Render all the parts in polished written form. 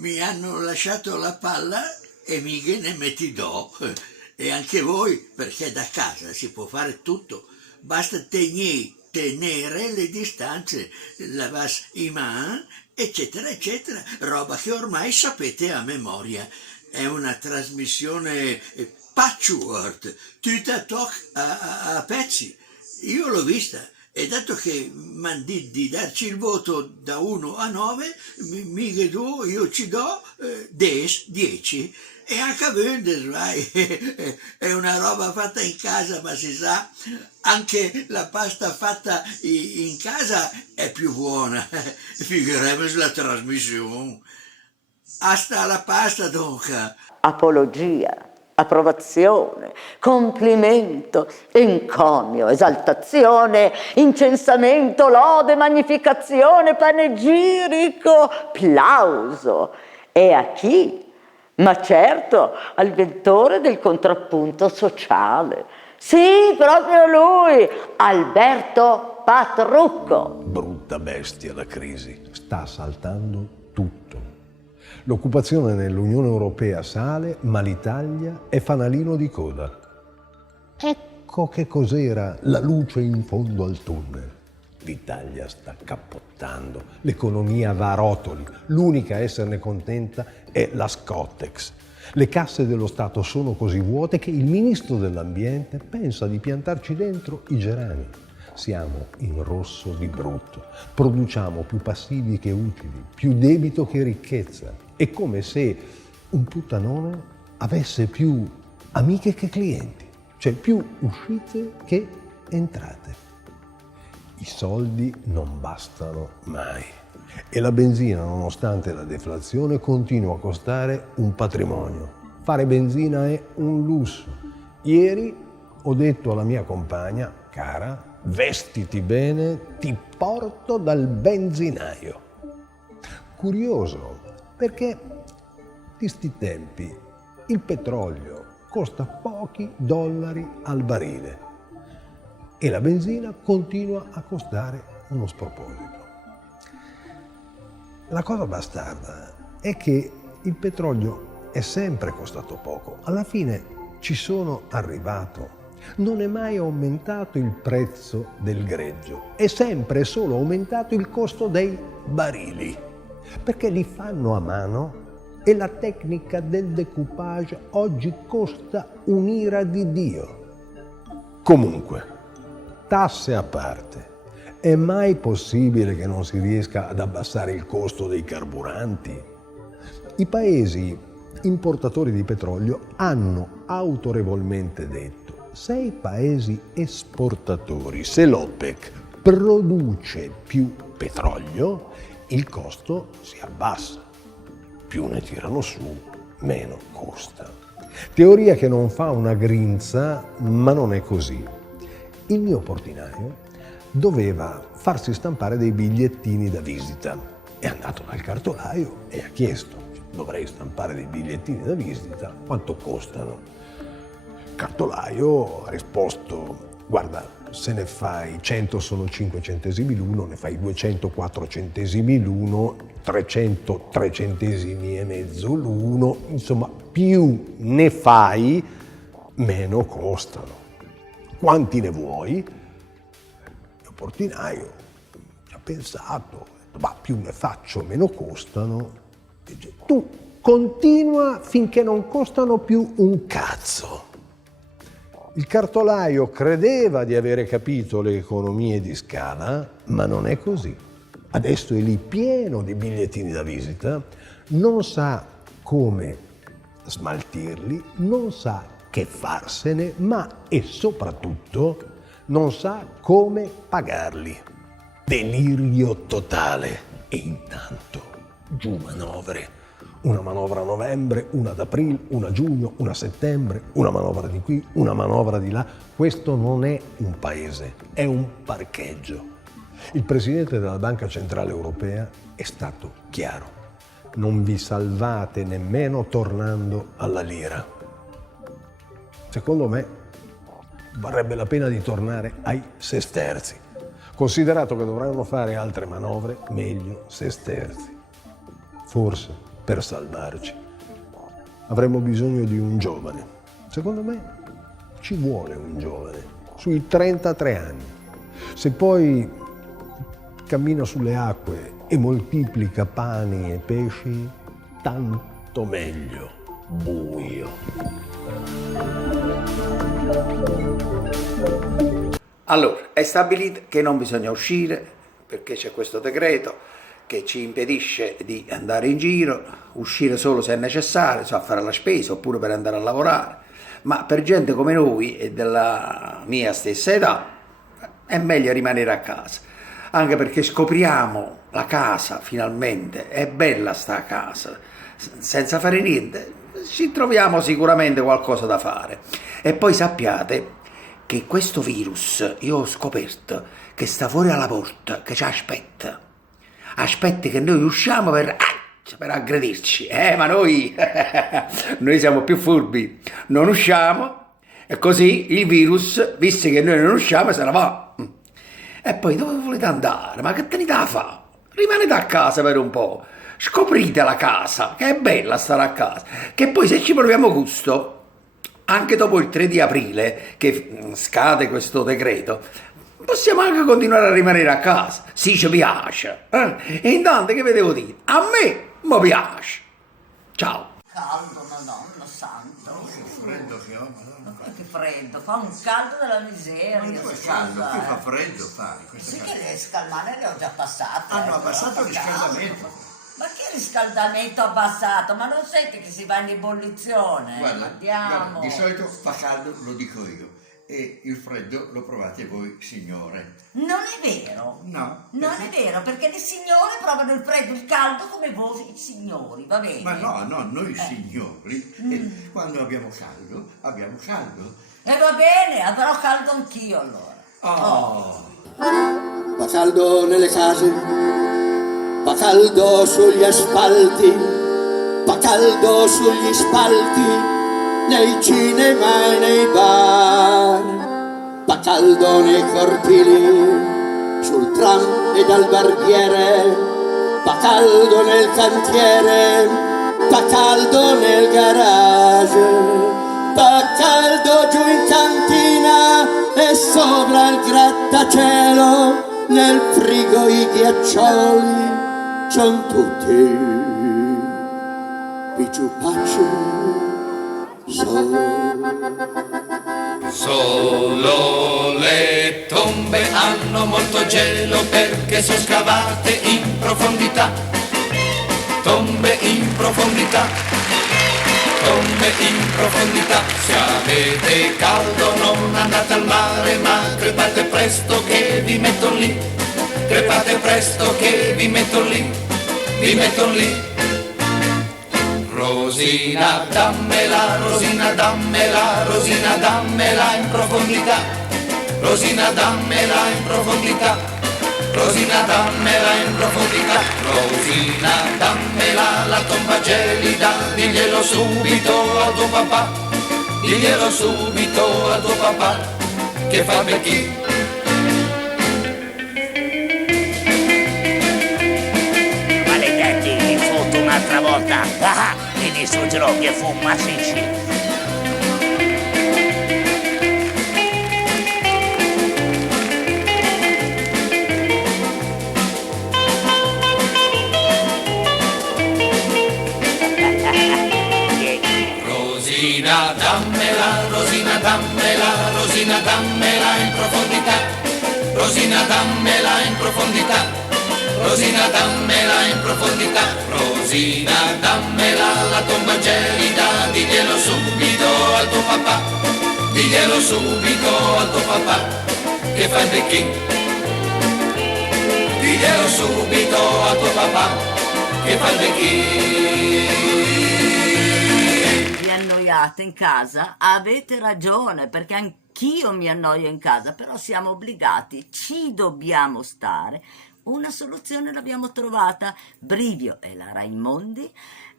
mi hanno lasciato la palla e mica ne metti do. E anche voi, perché da casa si può fare tutto, basta tenere le distanze, lavas i man, eccetera, eccetera, roba che ormai sapete a memoria. È una trasmissione patchwork, tutta a pezzi. Io l'ho vista e dato che m'han di darci il voto da 1 a 9, mica tu, io ci do 10. E anche Wunderswei è una roba fatta in casa, ma si sa, anche la pasta fatta in casa è più buona. Figuremos la trasmissione. Hasta la pasta, Donca. Apologia, approvazione, complimento, encomio, esaltazione, incensamento, lode, magnificazione, panegirico, plauso. E a chi? Ma certo, al inventore del contrappunto sociale. Sì, proprio lui, Alberto Patrucco. Brutta bestia la crisi, sta saltando tutto. L'occupazione nell'Unione Europea sale, ma l'Italia è fanalino di coda. Ecco che cos'era la luce in fondo al tunnel. L'Italia sta cappottando, l'economia va a rotoli, l'unica a esserne contenta è la Scottex. Le casse dello Stato sono così vuote che il ministro dell'Ambiente pensa di piantarci dentro i gerani. Siamo in rosso di brutto, produciamo più passivi che utili, più debito che ricchezza. È come se un puttanone avesse più amiche che clienti, cioè più uscite che entrate. I soldi non bastano mai e la benzina, nonostante la deflazione, continua a costare un patrimonio. Fare benzina è un lusso. Ieri ho detto alla mia compagna, cara, vestiti bene, ti porto dal benzinaio. Curioso, perché di sti tempi il petrolio costa pochi dollari al barile e la benzina continua a costare uno sproposito. La cosa bastarda è che il petrolio è sempre costato poco. Alla fine ci sono arrivato. Non è mai aumentato il prezzo del greggio, è sempre solo aumentato il costo dei barili, perché li fanno a mano e la tecnica del decoupage oggi costa un'ira di Dio. Comunque, tasse a parte, è mai possibile che non si riesca ad abbassare il costo dei carburanti? I paesi importatori di petrolio hanno autorevolmente detto: se i paesi esportatori, se l'OPEC produce più petrolio, il costo si abbassa. Più ne tirano su, meno costa. Teoria che non fa una grinza, ma non è così. Il mio portinaio doveva farsi stampare dei bigliettini da visita. È andato dal cartolaio e ha chiesto: dovrei stampare dei bigliettini da visita, quanto costano? Il cartolaio ha risposto: guarda, se ne fai 100 sono 5 centesimi l'uno, ne fai 200 4 centesimi l'uno, 300 3 centesimi e mezzo l'uno, insomma più ne fai meno costano. Quanti ne vuoi? Il portinaio ci ha pensato, ma più ne faccio meno costano. Dice: tu continua finché non costano più un cazzo. Il cartolaio credeva di avere capito le economie di scala, ma non è così. Adesso è lì pieno di bigliettini da visita, non sa come smaltirli, non sa che farsene, ma e soprattutto non sa come pagarli. Delirio totale. E intanto giù manovre. Una manovra a novembre, una ad aprile, una a giugno, una a settembre, una manovra di qui, una manovra di là. Questo non è un paese, è un parcheggio. Il presidente della Banca Centrale Europea è stato chiaro: non vi salvate nemmeno tornando alla lira. Secondo me varrebbe la pena di tornare ai sesterzi. Considerato che dovranno fare altre manovre, meglio sesterzi. Forse per salvarci. Avremmo bisogno di un giovane. Secondo me ci vuole un giovane, sui 33 anni. Se poi cammina sulle acque e moltiplica pani e pesci, tanto meglio. Buio. Allora, è stabilito che non bisogna uscire perché c'è questo decreto che ci impedisce di andare in giro, uscire solo se è necessario, a fare la spesa oppure per andare a lavorare, ma per gente come noi e della mia stessa età è meglio rimanere a casa, anche perché scopriamo la casa finalmente, è bella sta casa, senza fare niente ci troviamo sicuramente qualcosa da fare. E poi sappiate che questo virus, io ho scoperto che sta fuori alla porta, che ci aspetta che noi usciamo per aggredirci, ma noi siamo più furbi, non usciamo e così il virus, visto che noi non usciamo, se ne va. E poi dove volete andare? Ma che tenete a fare? Rimanete a casa per un po', scoprite la casa, che è bella stare a casa, che poi se ci proviamo gusto, anche dopo il 3 di aprile, che scade questo decreto, possiamo anche continuare a rimanere a casa, sì ci piace, E intanto che vi devo dire? A me mi piace. Ciao. Caldo, Madonna santa. Che freddo che ho, Ma che freddo, fa un caldo della miseria. ma dove è caldo? Qui fa freddo, Sì che le scalmane le ho già passate. Hanno però abbassato fa il caldo. riscaldamento. Ma che riscaldamento abbassato? Ma non senti che si va in ebollizione? Andiamo. di solito fa caldo, lo dico io, e il freddo lo provate voi, signore. Non è vero. No. Non è vero, perché le signore provano il freddo e il caldo come voi signori, va bene? Ma no, noi signori, quando abbiamo caldo, abbiamo caldo. E va bene, avrò caldo anch'io allora. Fa caldo nelle case, fa caldo sugli asfalti, fa caldo sugli spalti, nei cinema e nei bar, fa caldo nei cortili, sul tram ed al barbiere, fa caldo nel cantiere, fa caldo nel garage, fa caldo giù in cantina e sopra il grattacielo, nel frigo i ghiaccioli son tutti picciupacci. Solo le tombe hanno molto gelo perché sono scavate in profondità. Tombe in profondità, tombe in profondità. Se avete caldo non andate al mare, ma crepate presto che vi metto lì. Crepate presto che vi metto lì, vi metto lì. Rosina dammela, Rosina dammela, Rosina dammela in profondità. Rosina dammela in profondità. Rosina dammela in profondità. Rosina dammela la tomba gelida, diglielo subito al tuo papà. Diglielo subito al tuo papà che fa becchi. Maledetti, mi fotto un'altra volta. Mi distruggerò che fu massicci. Rosina dammela, Rosina dammela, Rosina dammela in profondità. Rosina dammela in profondità. Rosina dammela in profondità. Rosina dammela la tomba gelida, diglielo subito al tuo papà. Diglielo subito al tuo papà che fa il becchino. Diglielo subito al tuo papà che fa il becchino. Vi annoiate in casa? Avete ragione, perché anch'io mi annoio in casa, però siamo obbligati, ci dobbiamo stare. Una soluzione l'abbiamo trovata. Brivio e la Raimondi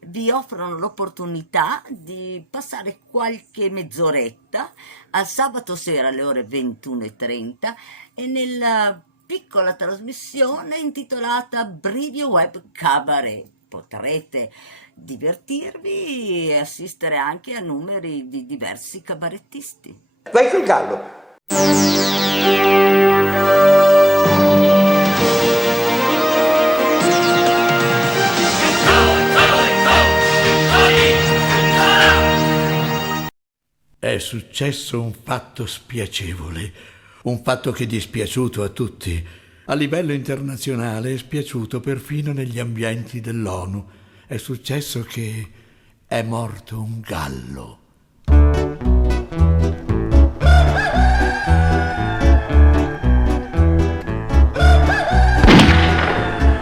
vi offrono l'opportunità di passare qualche mezz'oretta al sabato sera alle ore 21:30 e nella piccola trasmissione intitolata Brivio Web Cabaret. potrete divertirvi e assistere anche a numeri di diversi cabarettisti. Vai col gallo. È successo un fatto spiacevole, un fatto che è dispiaciuto a tutti. A livello internazionale è spiaciuto perfino negli ambienti dell'ONU. È successo che è morto un gallo.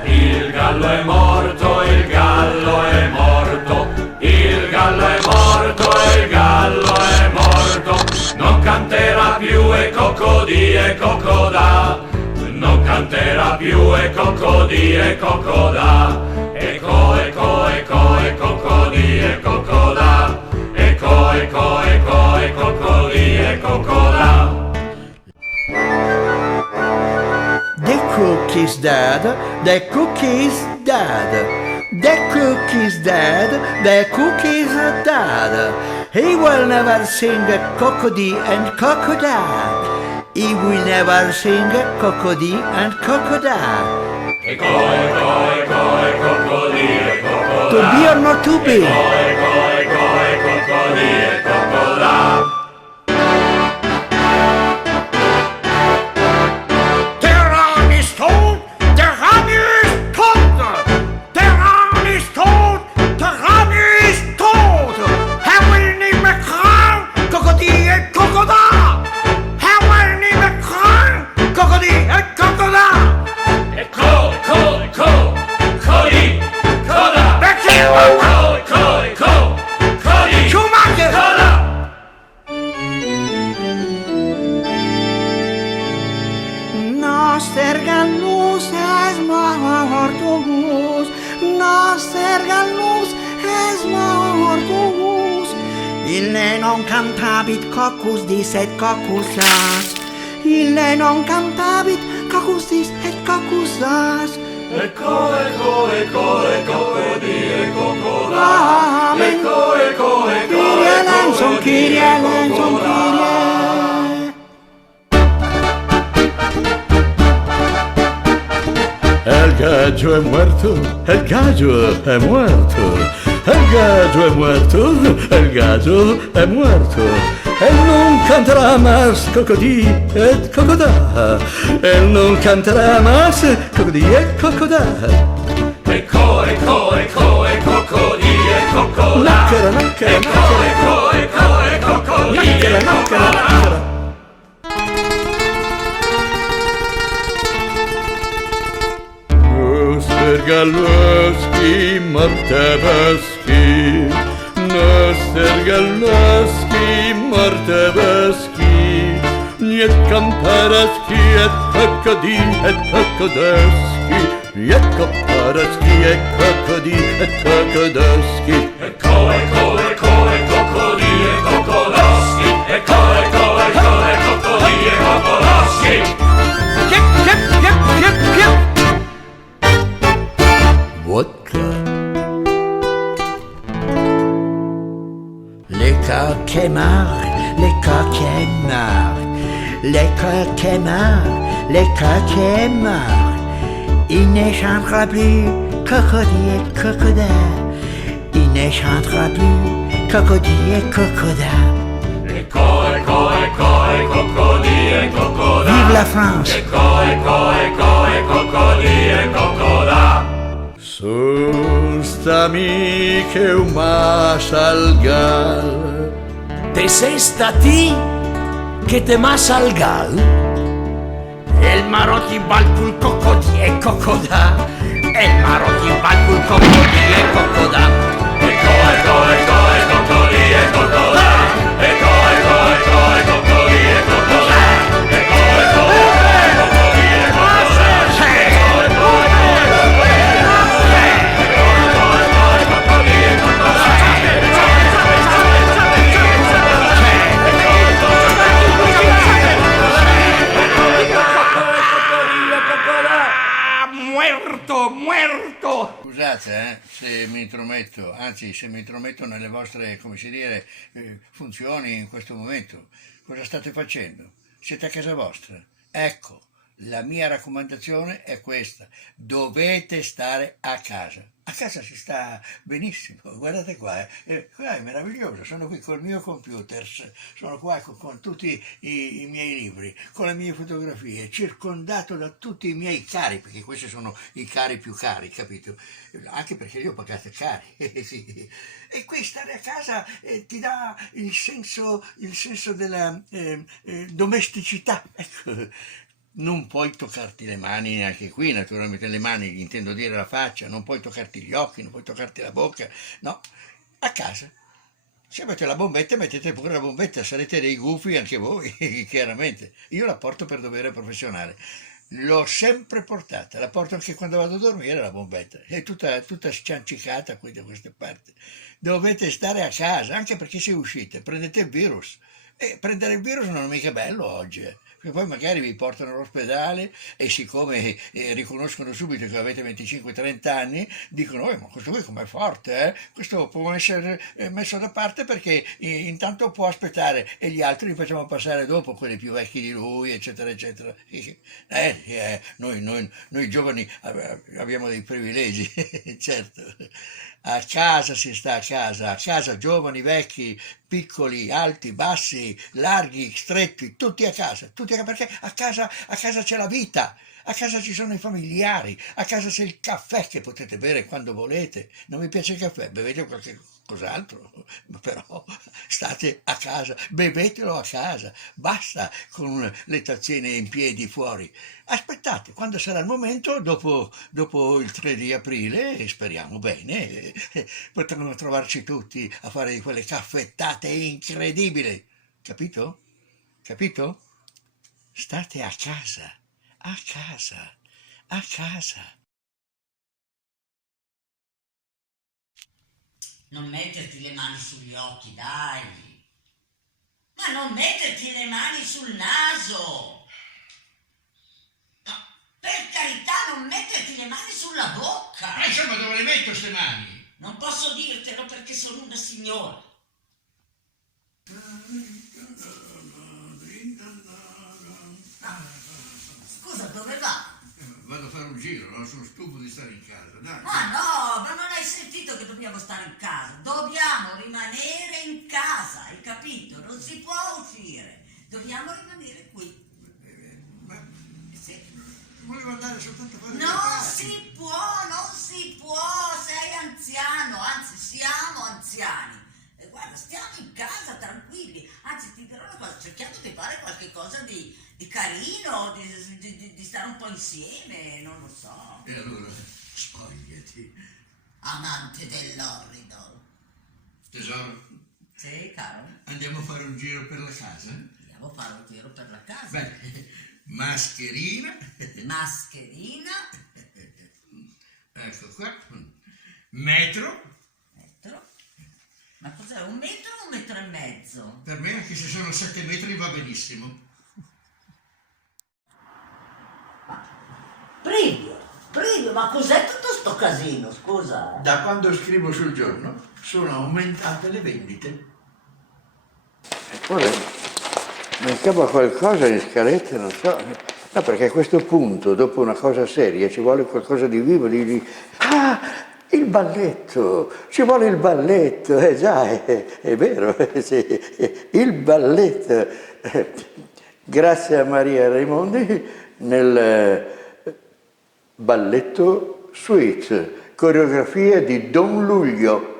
Il gallo è morto, il gallo è morto, il gallo è morto, il gallo è morto. Non canterà più e coccodì e coccodà, non canterà più e coccodì e coccodà. Eco, eco, eco, e coccodì e coccodà, eco, eco, eco, e coccodì e coccodà. The cook is dead, the cook is dead, the cook is dead, the cook is dead. He will never sing Cocody and Cocoda. He will never sing Cocody and Cocoda. Eco, eco, eco, e coccodì e coccodà. To be or not to be? Eco, eco, e coccodì e coccodà. Nostr gallus es mortus, nostr gallus es mortus. Ille non cantabit coccus dis et coccus as, ille non cantabit coccus dis et coccus as. Eco, eco, eco, e coccodì e coccodà. Eco, eco, eco, Kyrie eleison, Kyrie eleison, Kyrie. El gallo è muerto, el gallo è muerto, el gallo è muerto, el gallo è muerto. E non canterà más cocodì et cocodà, e non canterà más cocodì et cocodà. Eco, eco, eco, e coccodì e coccodà. Nacchere, nacchere, Eco, nacchere. eco, eco, e coccodì Nacchere, e nacchere, coccodà. nacchere. Nostr galloski martebeski, nostr galloski martebeski, niet kamparaski et coccodì et coccodeski, niet kamparaski et coccodì et coccodeski. Eco, eco, eco, e coccodì e coccodoschi. Eco, eco, eco, e coccodì e coccodoschi. Vodka. Les coquets marrent, les coquets marrent, les coquets marrent, les coquets marrent. Il ne chantera plus Cocody et Cocoda. Il ne chantera plus Cocody et Cocoda. Eco, eco, eco, e coccodì e coccodà. Vive la France! Eco, eco, eco, e coccodì e coccodà. Sus amiche umas al gal. Te sei stati che te mas al gal? El maroti balcul Cocody et Cocoda. El maroti balcul Cocody et Cocoda. Eco, eco, eco, e coccodì e coccodà. Eco, eco, eco, e coccodì e coccodà. Eco, eco, eco, e coccodì e coccodà. Eco, eco, eco, e coccodì e coccodà. Eco, eco, eco, e coccodì e coccodà. Muerto, muerto! Scusate, se anzi se mi intrometto nelle vostre, come si dire, funzioni in questo momento. Cosa state facendo? Siete a casa vostra? Ecco, la mia raccomandazione è questa: dovete stare a casa. A casa si sta benissimo, guardate qua, qua è meraviglioso, sono qui col mio computer, sono qua con tutti i miei libri, con le mie fotografie, circondato da tutti i miei cari, perché questi sono i cari più cari, capito? Anche perché li ho pagati cari. Sì. E qui stare a casa ti dà il senso della domesticità. Ecco. Non puoi toccarti le mani neanche qui, naturalmente le mani, intendo dire la faccia, non puoi toccarti gli occhi, non puoi toccarti la bocca, no, a casa. Se avete la bombetta, mettete pure la bombetta, sarete dei gufi anche voi, chiaramente. Io la porto per dovere professionale. L'ho sempre portata, la porto anche quando vado a dormire la bombetta, è tutta sciancicata qui da queste parti. Dovete stare a casa, anche perché se uscite prendete il virus. E prendere il virus non è mica bello oggi, perché poi magari vi portano all'ospedale e siccome riconoscono subito che avete 25-30 anni, dicono ma questo qui com'è forte, questo può essere messo da parte perché intanto può aspettare e gli altri li facciamo passare dopo, quelli più vecchi di lui, eccetera, eccetera. Noi giovani abbiamo dei privilegi, certo. A casa si sta a casa giovani, vecchi, piccoli, alti, bassi, larghi, stretti, tutti a casa, perché a casa c'è la vita, a casa ci sono i familiari, a casa c'è il caffè che potete bere quando volete. Non vi piace il caffè? Bevete qualche cos'altro, però state a casa, bevetelo a casa, basta con le tazzine in piedi fuori. Aspettate, quando sarà il momento, dopo il 3 di aprile, speriamo bene, potremo trovarci tutti a fare di quelle caffettate incredibili. Capito? Capito? State a casa, a casa, a casa. Non metterti le mani sugli occhi, dai. Ma non metterti le mani sul naso. No, per carità, non metterti le mani sulla bocca. Ma insomma, dove le metto queste mani? Non posso dirtelo perché sono una signora. No. Scusa, dove va? Vado a fare un giro, no? Sono stufo di stare in casa, dai. Ma no, ma non hai sentito che dobbiamo stare in casa? Dobbiamo rimanere in casa, hai capito? Non si può uscire, dobbiamo rimanere qui. Ma Sì. volevo andare soltanto a fare Non si può, sei anziano, anzi siamo anziani. E guarda, stiamo in casa tranquilli, anzi ti dirò una cosa, cerchiamo di fare qualche cosa di carino, di stare un po' insieme, non lo so. E allora, spogliati. Amante dell'orrido. Tesoro, Sì, caro? andiamo a fare un giro per la casa? Andiamo a fare un giro per la casa. Beh, mascherina. Mascherina. Ecco qua. Metro. Metro. Ma cos'è, 1 metro o 1,5 metri? Per me, anche se sono 7 metri, va benissimo. Brivio, ma cos'è tutto sto casino, scusa? Da quando scrivo sul giorno sono aumentate le vendite. Ora, mancava qualcosa in scaletta, non so. No, perché a questo punto, dopo una cosa seria, ci vuole qualcosa di vivo, Ah, il balletto! Ci vuole il balletto, già, è vero, sì, il balletto. Grazie a Maria Raimondi nel balletto Suite, coreografia di Don Luglio.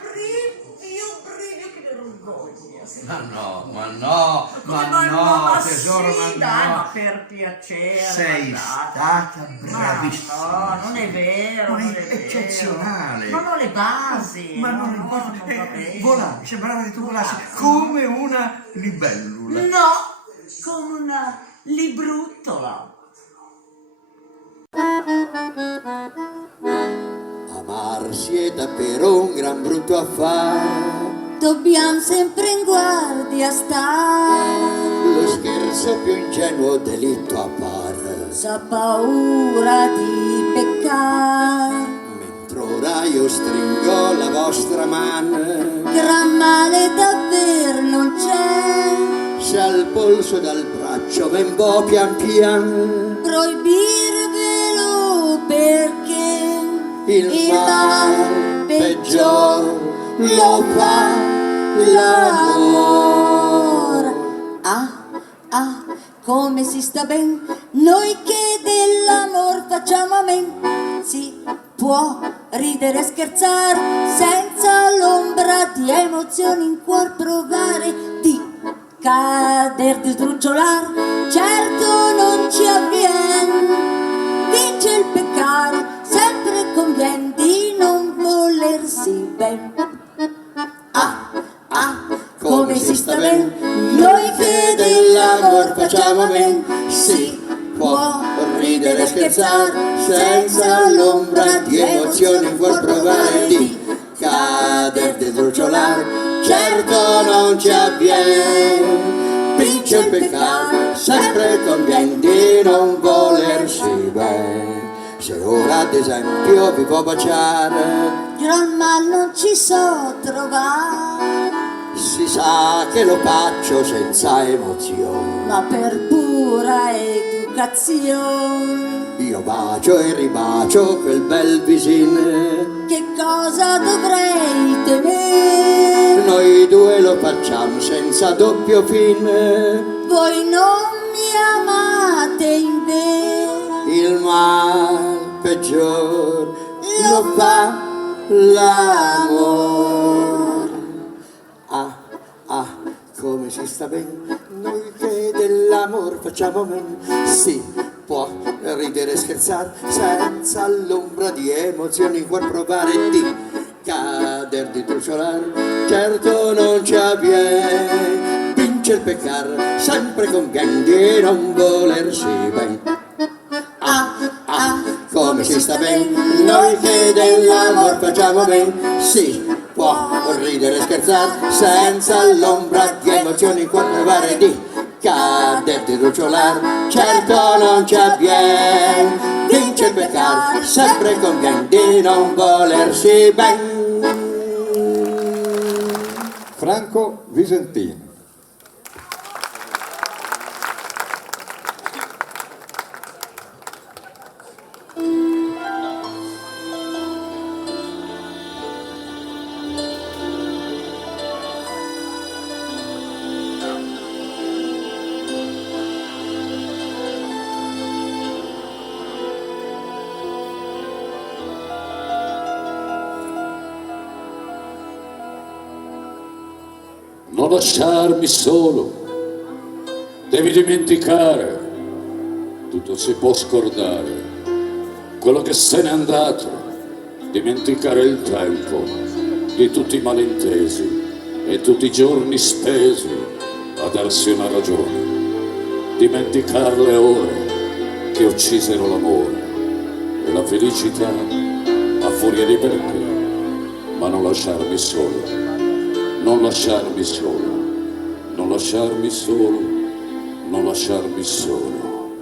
brivio, che vergogna. Ma no, Ma tesoro, sì, dai, ma per piacere. Sei ma dai. stata bravissima. Ma no, non è vero, Ma non è è vero. eccezionale. Non ho le basi. Ma non no, importa, non va bene. volavi, sembrava che tu volassi come una libellula. No, come una libruttola. Amarsi è davvero un gran brutto affare, Dobbiamo sempre in guardia stare, lo scherzo più ingenuo delitto appare. s'ha paura di peccare, Mentre ora io stringo la vostra mano, gran male davvero non c'è, se al polso dal braccio vengo pian pian, proibirvelo perché il mal peggior lo fa l'amore. Ah, come si sta ben, noi che dell'amor facciamo amen. Si può ridere e scherzare, senza l'ombra di emozioni in cuor provare, di cader, di trucciolar, certo non ci avvien. Vince il peccare, sempre convien di non volersi ben. Come si sta ben, noi che dell'amor facciamo ben. Si può ridere e scherzare, senza l'ombra di emozioni in cuor provare, di cader, di trucciolare, certo non ci avvien. Vince il peccato, sempre convien di non volersi ben. Se ora ad esempio vi può baciare, gran mal non ci so trovare, si sa che lo faccio senza emozione, ma per pura educazione. Io bacio e ribacio quel bel visin, che cosa dovrei temere? Noi due lo facciamo senza doppio fin, voi non mi amate invero, il mal peggior lo fa l'amor. Come si sta ben, noi che dell'amor facciamo men. Si può ridere e scherzare, senza l'ombra di emozioni in cuor provare, di cader, di trucciolare, certo non ci avviene. Vince il peccar, sempre convien di non volersi ben. Come si sta ben, noi che dell'amor facciamo ben. Si può ridere e scherzare, senza l'ombra di emozioni in cuor provare, di cader, di trucciolare, certo non ci avvien. Vince il peccar, sempre convien di non volersi ben. Franco Visentini. Non lasciarmi solo, devi dimenticare, tutto si può scordare, quello che se n'è andato, dimenticare il tempo di tutti i malintesi e tutti i giorni spesi a darsi una ragione, dimenticare le ore che uccisero l'amore e la felicità a furia di perché, ma non lasciarmi solo. Non lasciarmi solo, non lasciarmi solo, non lasciarmi solo.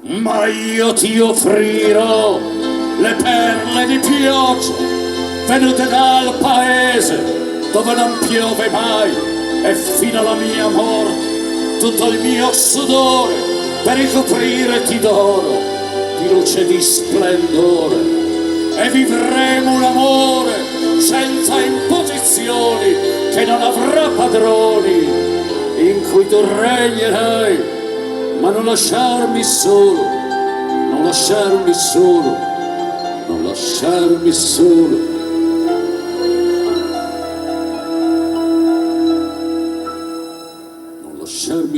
Ma io ti offrirò le perle di pioggia venute dal paese dove non piove mai, e fino alla mia morte tutto il mio sudore per ricoprirti d'oro, di luce e di splendore, e vivremo un amore senza imposizioni, che non avrà padroni, in cui tu regnerai. Ma non lasciarmi solo, non lasciarmi solo, non lasciarmi solo.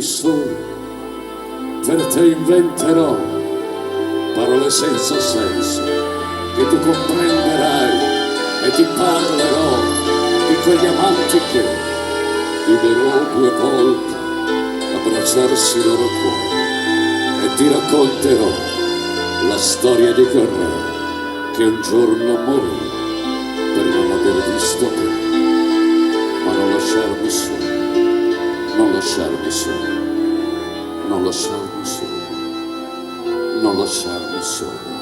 solo, per te inventerò parole senza senso che tu comprenderai e ti parlerò di quegli amanti che videro 2 volte abbracciarsi i loro cuori e ti racconterò la storia di quel re che un giorno morì per non aver visto te. Ma non lasciarmi solo, non lasciarmi solo, non lasciarmi solo, non lasciarmi solo.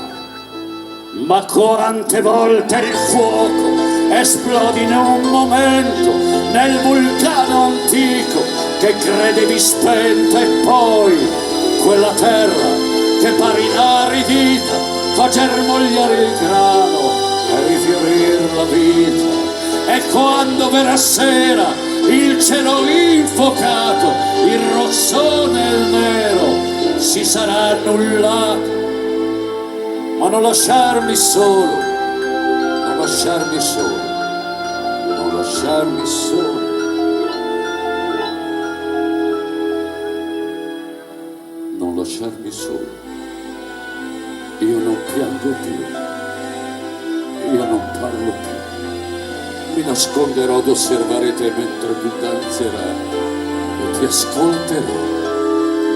Ma quante volte il fuoco esplode in un momento nel vulcano antico che credevi spento, e poi quella terra che pare inaridita fa germogliare il grano e rifiorir la vita. E quando verrà sera il cielo infuocato, il rossone e il nero si sarà annullato. Ma non lasciarmi solo, non lasciarmi solo, non lasciarmi solo. Non lasciarmi solo. Io non piango più, io non parlo più. Mi nasconderò ad osservare te mentre tu danzerai e ti ascolterò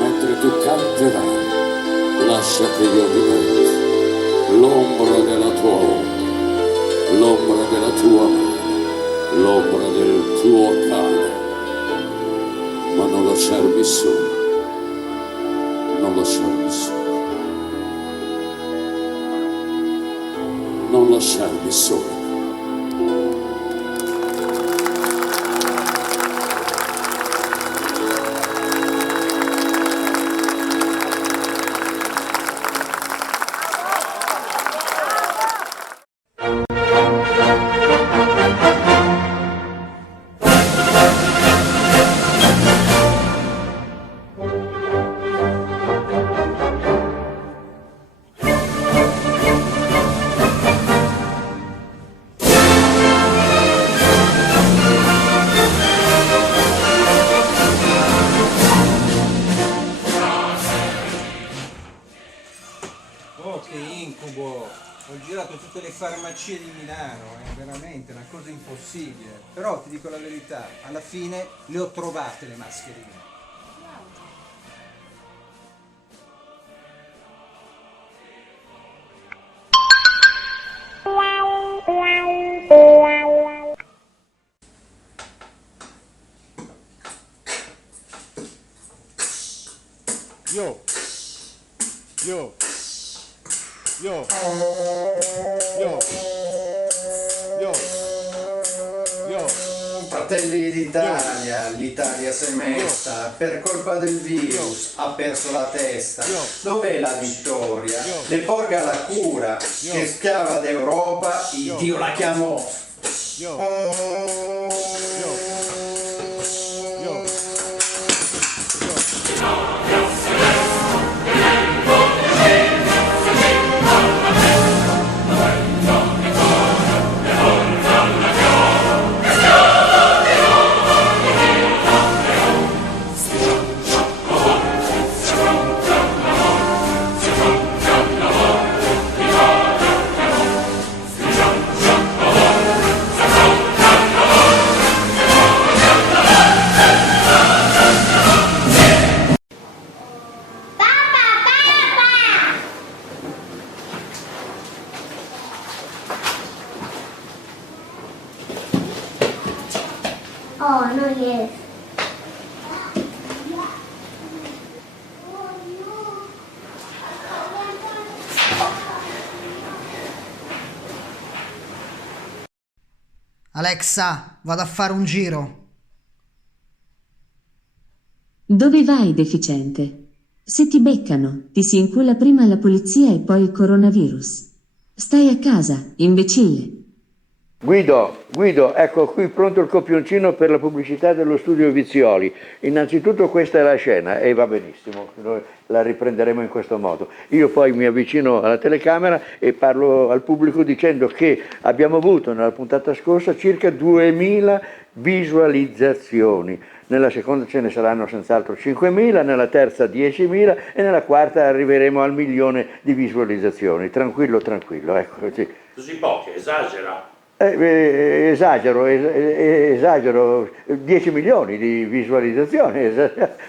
mentre tu canterai. Lascia che io diventi l'ombra della tua ombra, l'ombra della tua mano, l'ombra del tuo cane. Ma non lasciarmi solo, non lasciarmi solo, non lasciarmi solo. Farmacie di Milano, è veramente una cosa impossibile, però ti dico la verità, alla fine le ho trovate le mascherine. Yo, yo, yo, yo, yo, yo. Fratelli d'Italia, l'Italia si è messa, per colpa del virus ha perso la testa. Dov'è la vittoria? Le porga la cura, che schiava d'Europa, il Dio la chiamò. Oh, no riesco. Alexa, vado a fare un giro. Dove vai, deficiente? Se ti beccano, ti si inculla prima la polizia e poi il coronavirus. Stai a casa, imbecille. Guido, ecco qui pronto il copioncino per la pubblicità dello studio Vizioli. Innanzitutto questa è la scena e va benissimo, noi la riprenderemo in questo modo. Io poi mi avvicino alla telecamera e parlo al pubblico dicendo che abbiamo avuto nella puntata scorsa circa 2000 visualizzazioni. nella seconda ce ne saranno senz'altro 5.000, nella terza 10.000 e nella quarta arriveremo al 1.000.000 di visualizzazioni. Tranquillo, tranquillo, ecco. Sì. Così poche, esagera. Esagero, 10 milioni di visualizzazioni,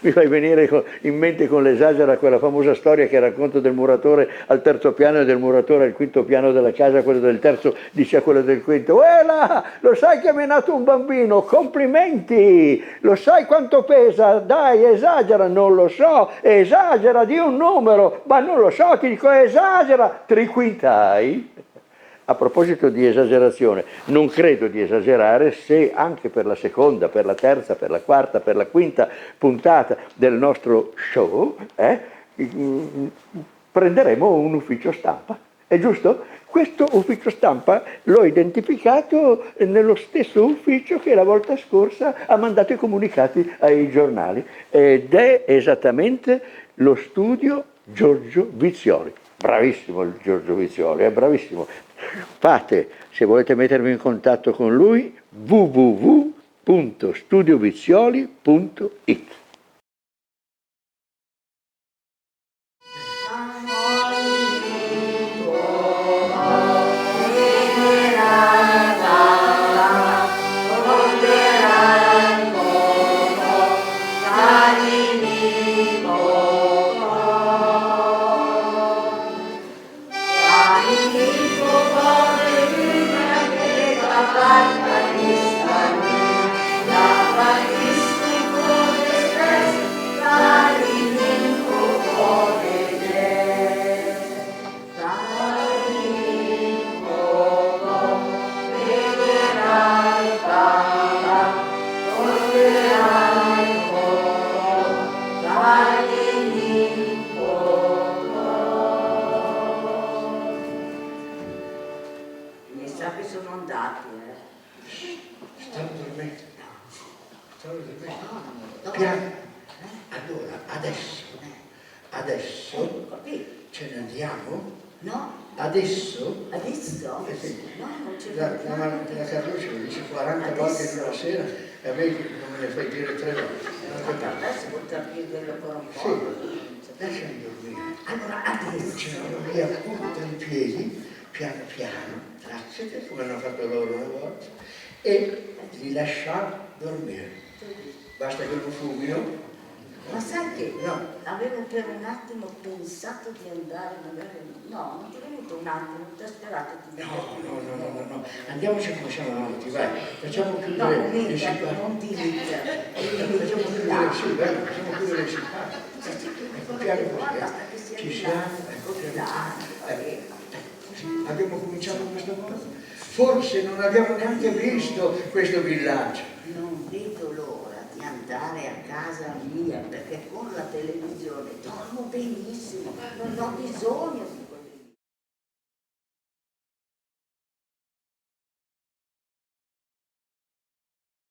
mi fai venire in mente con l'esagera quella famosa storia che racconto del muratore al terzo piano e del muratore al quinto piano della casa, quello del terzo dice a quello del quinto: "Uela, lo sai che mi è nato un bambino, complimenti, lo sai quanto pesa, dai esagera", "Non lo so", "Esagera, di un numero", "Ma non lo so", ti dico esagera, triquintai. A proposito di esagerazione, non credo di esagerare se anche per la seconda, per la terza, per la quarta, per la quinta puntata del nostro show prenderemo un ufficio stampa. È giusto? Questo ufficio stampa l'ho identificato nello stesso ufficio che la volta scorsa ha mandato i comunicati ai giornali ed è esattamente lo studio Giorgio Vizioli. Bravissimo il Giorgio Vizioli, è bravissimo. Fate, se volete mettervi in contatto con lui, www.studiovizioli.it. Adesso ce ne andiamo? No. Adesso? Adesso? Sì. No, non ce La Carluccia lo dice 40 volte in una sera e a me non me ne fai dire 3 volte. Adesso potrà chiederlo ancora un po'. Sì, lasciami dormire. Allora adesso ce ne vanno via punta in piedi, piano piano, tracciate come hanno fatto loro una volta, e li lasciamo dormire. Basta che non fumino. Ma sai che avevo per un attimo pensato di andare magari... No, non ti è venuto un attimo, ti ho sperato di No. Andiamoci come siamo venuti, vai. Facciamo chiudere le città. Non ti dica. Facciamo chiudere le città. Piano piano. Ci siamo. Abbiamo cominciato questa cosa. Forse non abbiamo neanche visto questo villaggio. Non vedo l'ora di andare a casa mia, perché con la televisione dormo benissimo, non ho bisogno